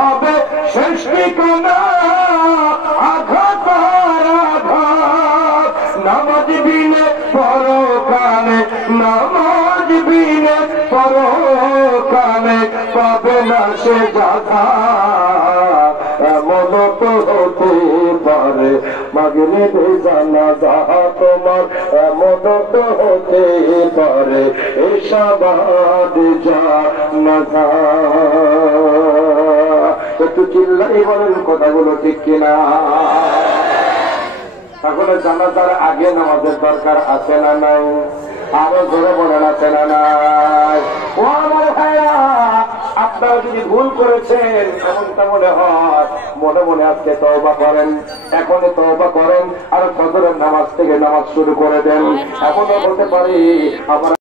হবে শেষ ঠিকানা আঘাত নামাজ বিনে পরকালে, নামাজ বিনে পরকালে পাবে না সে যাথা। এমন তো হতে পারে মাগরিবে জানাজা তোমার, এমন তো হতে পারে এশাবাদ জানাজা। একটু চিল্লাই বলেন কথাগুলো ঠিক কিনা? তাহলে জানাজার আগে নামাজের দরকার আছে না নাই? আরো জোরে বলেন আছে না নাই? ও আমার ভাইরা, আপনারা যদি ভুল করেছেন এমনটা মনে হয়, মনে মনে আজকে তওবা করেন, এখনই তওবা করেন, আর ফজরের নামাজ থেকে নামাজ শুরু করে দেন। এমনও হতে পারে আবার